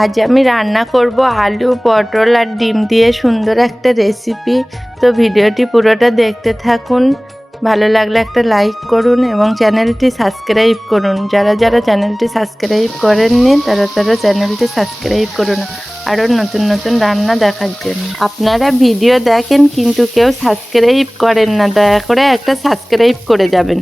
আজ আমি রান্না করব আলু পটল আর ডিম দিয়ে সুন্দর একটা রেসিপি। তো ভিডিওটি পুরোটা দেখতে থাকুন। ভালো লাগলে একটা লাইক করুন এবং চ্যানেলটি সাবস্ক্রাইব করুন। যারা যারা চ্যানেলটি সাবস্ক্রাইব করেননি তারা চ্যানেলটি সাবস্ক্রাইব করুন আরও নতুন নতুন রান্না দেখার জন্য। আপনারা ভিডিও দেখেন কিন্তু কেউ সাবস্ক্রাইব করেন না, দয়া করে একটা সাবস্ক্রাইব করে যাবেন।